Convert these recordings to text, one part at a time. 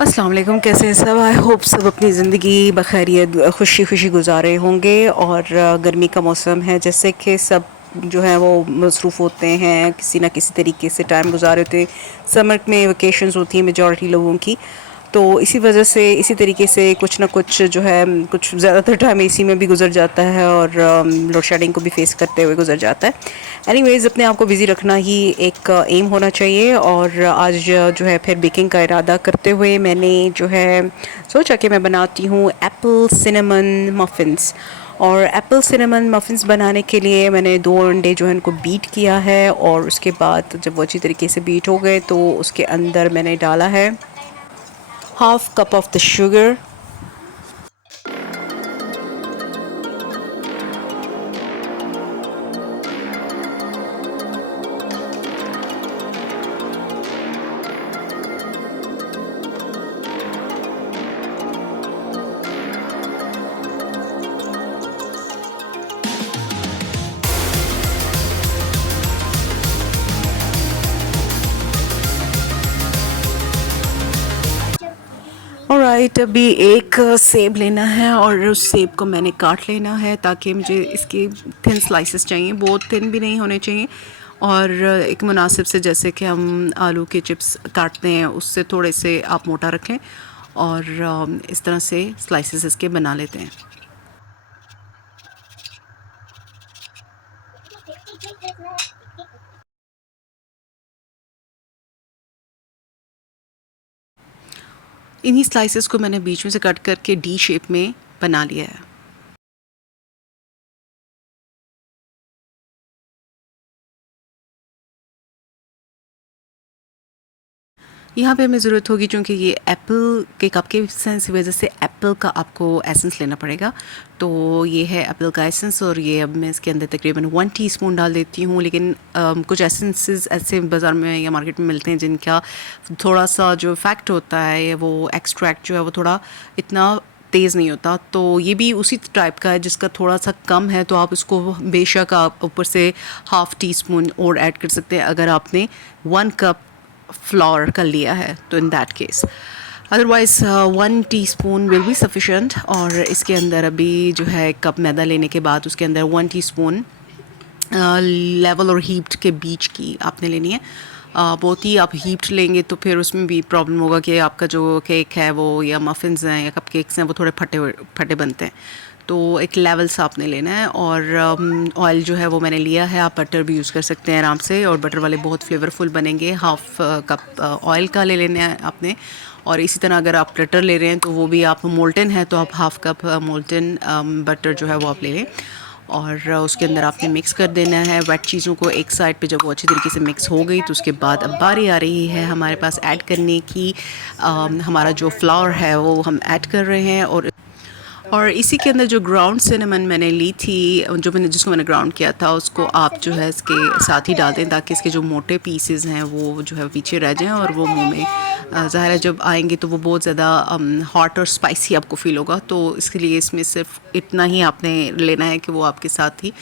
अस्सलाम वालेकुम, कैसे हैं सब। आई होप सब अपनी ज़िंदगी बखैरियत खुशी खुशी गुजारे होंगे। और गर्मी का मौसम है, जैसे कि सब जो है वो मसरूफ़ होते हैं, किसी ना किसी तरीके से टाइम गुजारे होते हैं। समर में वेकेशंस होती हैं मेजॉरिटी लोगों की, तो इसी वजह से इसी तरीके से कुछ ना कुछ जो है कुछ ज़्यादातर टाइम एसी में भी गुजर जाता है और लोड शेडिंग को भी फेस करते हुए गुजर जाता है। एनीवेज़, अपने आप को बिज़ी रखना ही एक एम होना चाहिए। और आज जो है फिर बेकिंग का इरादा करते हुए मैंने जो है सोचा कि मैं बनाती हूँ एप्पल सिनेमन मफ़िन्स। और एप्पल सिनेमन मफ़िन्स बनाने के लिए मैंने 2 अंडे जो है उनको बीट किया है, और उसके बाद जब वो अच्छी तरीके से बीट हो गए तो उसके अंदर मैंने डाला है half cup of the sugar. Alright, अभी एक सेब लेना है और उस सेब को मैंने काट लेना है, ताकि मुझे इसके थिन स्लाइसेस चाहिए, बहुत थिन भी नहीं होने चाहिए। और एक मुनासिब से, जैसे कि हम आलू के चिप्स काटते हैं उससे थोड़े से आप मोटा रखें, और इस तरह से स्लाइसेस इसके बना लेते हैं। इन्हीं स्लाइसेस को मैंने बीच में से कट करके डी शेप में बना लिया है। यहाँ पे हमें ज़रूरत होगी, चूँकि ये एप्पल के कप के सेंस की वजह से एप्पल का आपको एसेंस लेना पड़ेगा। तो ये है एप्पल का एसेंस, और ये अब मैं इसके अंदर तकरीबन 1 टीस्पून डाल देती हूँ। लेकिन कुछ एसेंसेस ऐसे बाज़ार में या मार्केट में मिलते हैं जिनका थोड़ा सा जो इफ़ेक्ट होता है, वो एक्सट्रैक्ट जो है वो थोड़ा इतना तेज़ नहीं होता। तो ये भी उसी टाइप का है जिसका थोड़ा सा कम है, तो आप इसको बेशक आप ऊपर से हाफ़ टी स्पून और ऐड कर सकते हैं अगर आपने 1 कप फ्लोर का लिया है, तो in that case. Otherwise 1 teaspoon will be sufficient. और इसके अंदर अभी जो है कप मैदा लेने के बाद उसके अंदर 1 टीस्पून लेवल और हीप्ड के बीच की आपने लेनी है। बहुत ही आप हीप्ड लेंगे तो फिर उसमें भी प्रॉब्लम होगा कि आपका जो केक है वो, या मफ़िन्स हैं या कप केक्स हैं, वो थोड़े फटे फटे बनते हैं। तो एक लेवल सा आपने लेना है। और ऑयल जो है वो मैंने लिया है, आप बटर भी यूज़ कर सकते हैं आराम से, और बटर वाले बहुत फ्लेवरफुल बनेंगे। हाफ़ कप ऑयल का ले लेना है आपने। और इसी तरह अगर आप बटर ले रहे हैं तो वो भी आप मोल्टन है तो आप हाफ़ कप मोल्टन बटर जो है वो आप ले लें। और उसके अंदर आपने मिक्स कर देना है वेट चीज़ों को एक साइड पे। जब वो अच्छी तरीके से मिक्स हो गई तो उसके बाद अब बारी आ रही है हमारे पास ऐड करने की। हमारा जो फ्लावर है वो हम ऐड कर रहे हैं। और इसी के अंदर जो ग्राउंड सिनेमन मैंने ली थी, जिसको मैंने ग्राउंड किया था, उसको आप जो है इसके साथ ही डाल दें, ताकि इसके जो मोटे पीसेस हैं वो जो है पीछे रह जाएं, और वो मुंह में ज़ाहिर है जब आएंगे तो वो बहुत ज़्यादा हॉट और स्पाइसी आपको फ़ील होगा। तो इसके लिए इसमें सिर्फ इतना ही आपने लेना है कि वो आपके साथ ही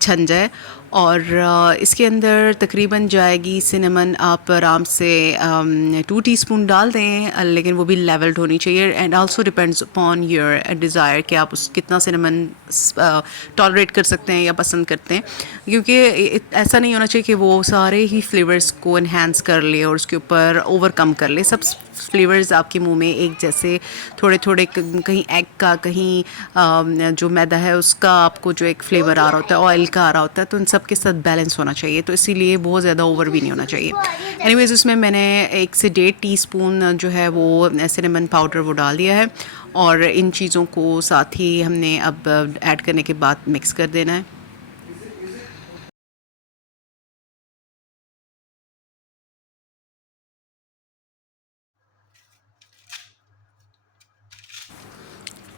छन जाए। और इसके अंदर तकरीबन जाएगी सिनेमन, आप आराम से 2 टीस्पून डाल दें, लेकिन वो भी लेवल्ड होनी चाहिए। And also depends upon your desire कि आप उस कितना सिनेमन टॉलरेट कर सकते हैं या पसंद करते हैं, क्योंकि ऐसा नहीं होना चाहिए कि वो सारे ही फ्लेवर्स को इन्हेंस कर ले और उसके ऊपर ओवरकम कर ले। सब फ्लेवर्स आपके मुंह में एक जैसे थोड़े थोड़े, कहीं एग का, कहीं जो मैदा है उसका आपको जो एक फ्लेवर आ रहा होता है, ऑयल का आ रहा होता है, तो इन सब के साथ बैलेंस होना चाहिए। तो इसीलिए बहुत ज़्यादा ओवर भी नहीं होना चाहिए। एनीवेज, उसमें मैंने 1 से 1.5 टीस्पून जो है वो सिनेमन पाउडर वो डाल दिया है। और इन चीज़ों को साथ ही हमने अब ऐड करने के बाद मिक्स कर देना है।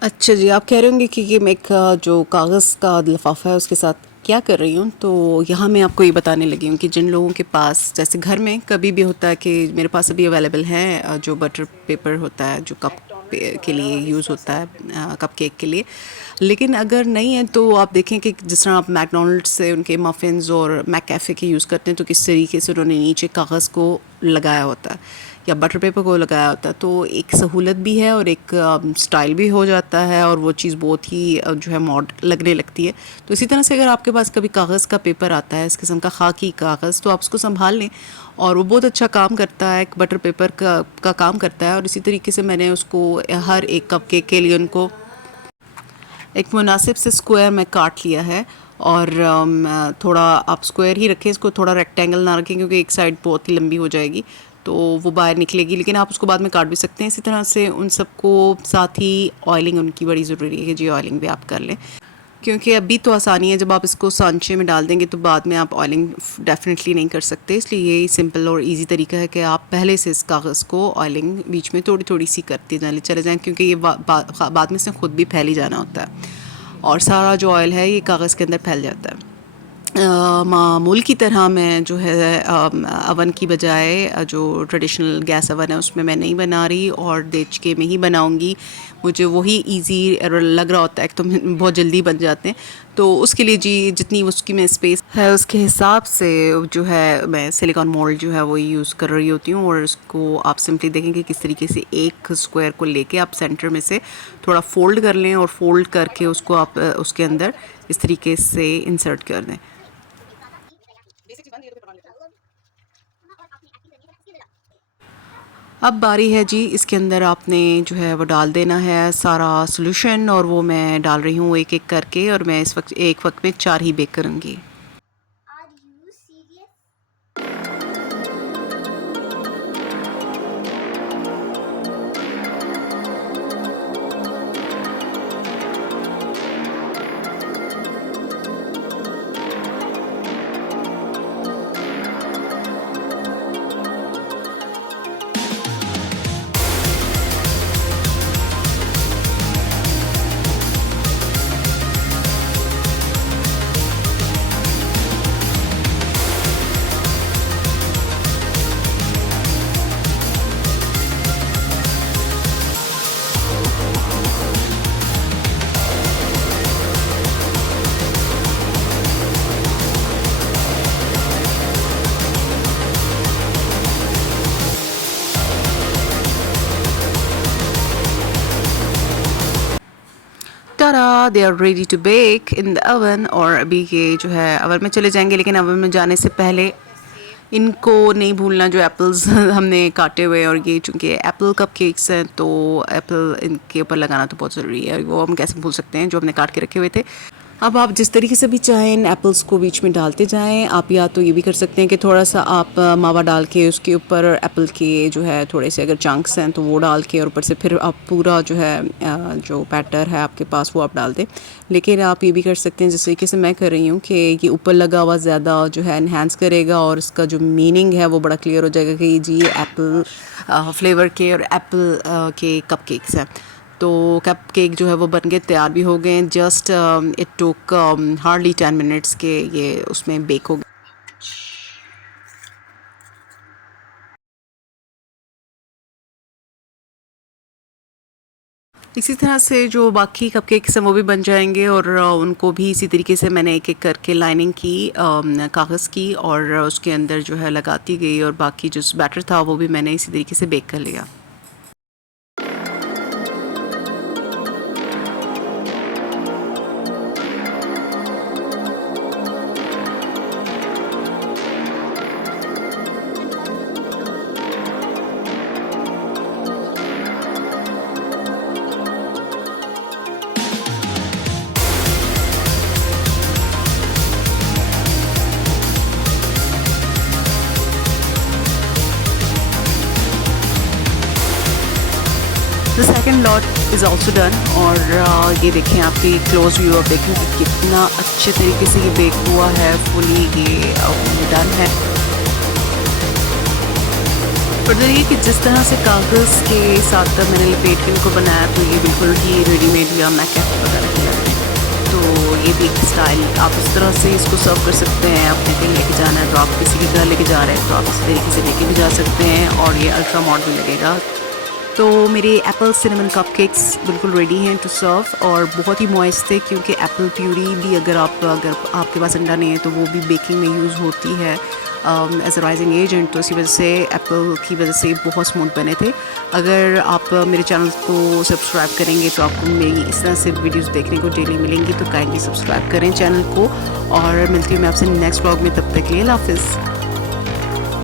अच्छा जी, आप कह रहे होंगे कि मैं एक जो कागज़ का लिफाफा है उसके साथ क्या कर रही हूँ। तो यहाँ मैं आपको ये बताने लगी हूँ कि जिन लोगों के पास, जैसे घर में कभी भी होता है कि मेरे पास अभी अवेलेबल है जो बटर पेपर होता है, जो कप के लिए यूज़ होता है, कप केक के लिए। लेकिन अगर नहीं है तो आप देखें कि जिस तरह आप मैकडोनल्ड्स से उनके मफ़िन्स और मैक कैफ़े के यूज़ करते हैं, तो किस तरीके से उन्होंने नीचे कागज़ को लगाया होता है। या बटर पेपर को लगाया होता है, तो एक सहूलत भी है और एक स्टाइल भी हो जाता है और वो चीज़ बहुत ही जो है मॉड लगने लगती है। तो इसी तरह से अगर आपके पास कभी कागज़ का पेपर आता है इस किस्म का खाकी कागज़, तो आप उसको संभाल लें और वो बहुत अच्छा काम करता है, एक बटर पेपर का काम करता है। और इसी तरीके से मैंने उसको हर एक कप केक के लिए उनको एक मुनासिब से स्क्वायर में काट लिया है। और थोड़ा आप स्क्वायर ही रखें इसको, थोड़ा रेक्टेंगल ना रखें क्योंकि एक साइड बहुत ही लंबी हो जाएगी तो वो बाहर निकलेगी, लेकिन आप उसको बाद में काट भी सकते हैं। इसी तरह से उन सबको साथ ही ऑयलिंग उनकी बड़ी ज़रूरी है कि जी ऑयलिंग भी आप कर लें, क्योंकि अभी तो आसानी है, जब आप इसको सांचे में डाल देंगे तो बाद में आप ऑयलिंग डेफिनेटली नहीं कर सकते। इसलिए यही सिंपल और इजी तरीका है कि आप पहले से इस कागज़ को ऑयलिंग बीच में थोड़ी थोड़ी सी करते चले जाएँ, क्योंकि ये बाद में इसने ख़ुद भी फैल ही जाना होता है और सारा जो ऑयल है ये कागज़ के अंदर फैल जाता है। मामूल की तरह मैं जो है अवन की बजाय जो ट्रेडिशनल गैस अवन है उसमें मैं नहीं बना रही और देचके में ही बनाऊंगी। मुझे वही इजी लग रहा होता है, तो बहुत जल्दी बन जाते हैं। तो उसके लिए जी जितनी उसकी में स्पेस है उसके हिसाब से जो है मैं सिलिकॉन मोल्ड जो है वो यूज़ कर रही होती हूँ। और उसको आप सिंपली देखेंगे किस तरीके से एक स्क्वायर को लेके आप सेंटर में से थोड़ा फोल्ड कर लें और फोल्ड करके उसको आप उसके अंदर इस तरीके से इंसर्ट कर दें। अब बारी है जी, इसके अंदर आपने जो है वो डाल देना है सारा सॉल्यूशन, और वो मैं डाल रही हूँ एक एक करके, और मैं इस वक्त एक वक्त में 4 ही बेक करूँगी। टारा, they are ready to bake in the oven. और अभी ये जो है ओवन में चले जाएंगे, लेकिन ओवन में जाने से पहले इनको नहीं भूलना जो एप्पल्स हमने काटे हुए, और ये चूँकि एप्पल कप केक्स हैं तो एप्पल इनके ऊपर लगाना तो बहुत ज़रूरी है, वो हम कैसे भूल सकते हैं जो हमने काट के रखे हुए थे। अब आप जिस तरीके से भी चाहें इन एप्पल्स को बीच में डालते जाएं। आप या तो ये भी कर सकते हैं कि थोड़ा सा आप मावा डाल के उसके ऊपर एप्पल के जो है थोड़े से अगर चंक्स हैं तो वो डाल के, और ऊपर से फिर आप पूरा जो है जो बैटर है आपके पास वो आप डाल दें। लेकिन आप ये भी कर सकते हैं जिस तरीके से मैं कर रही हूँ कि ये ऊपर लगा हुआ ज़्यादा जो है इन्हांस करेगा और इसका जो मीनिंग है वो बड़ा क्लियर हो जाएगा कि जी ये एप्पल फ्लेवर के और एप्पल के कप केक्स हैं। तो कप केक जो है वो बन के तैयार भी हो गए। Just it took hardly 10 minutes के ये उसमें बेक हो गए। इसी तरह से जो बाकी कप केक्स हैं वो भी बन जाएंगे, और उनको भी इसी तरीके से मैंने एक एक करके लाइनिंग की कागज़ की और उसके अंदर जो है लगाती गई, और बाकी जो बैटर था वो भी मैंने इसी तरीके से बेक कर लिया। The second lot is also done. और ये देखें आपकी क्लोज व्यू आप देखें कि कितना अच्छे तरीके से ये बेक हुआ है, फुली ये डन है। पर देखिए कि जिस तरह से कागज़ के साथ मैंने लपेट के इनको बनाया तो ये बिल्कुल ही रेडीमेड या मैकेट वगैरह की लग रही है। तो ये भी एक स्टाइल, आप इस तरह से इसको सर्व कर सकते हैं। आपने कहीं लेके जाना है तो आप किसी के घर लेके जा रहे हैं तो आप इस तरीके से लेके भी जा सकते हैं, और ये अल्ट्रा मॉड भी लगेगा। तो मेरे एप्पल सिनेमन कपकेक्स बिल्कुल रेडी हैं टू सर्व, और बहुत ही मॉइस्ट थे क्योंकि एप्पल प्यूरी भी अगर आपके पास अंडा नहीं है तो वो भी बेकिंग में यूज़ होती है। एज अ राइजिंग एजेंट, तो इसी वजह से एप्पल की वजह से बहुत स्मूथ बने थे। अगर आप मेरे चैनल को सब्सक्राइब करेंगे तो आपको मेरी इस तरह से वीडियोस देखने को डेली मिलेंगी, तो काइंडली सब्सक्राइब करें चैनल को। और मिलती हूँ मैं आपसे नेक्स्ट व्लॉग में, तब तक के लिए अल्लाह हाफिज़।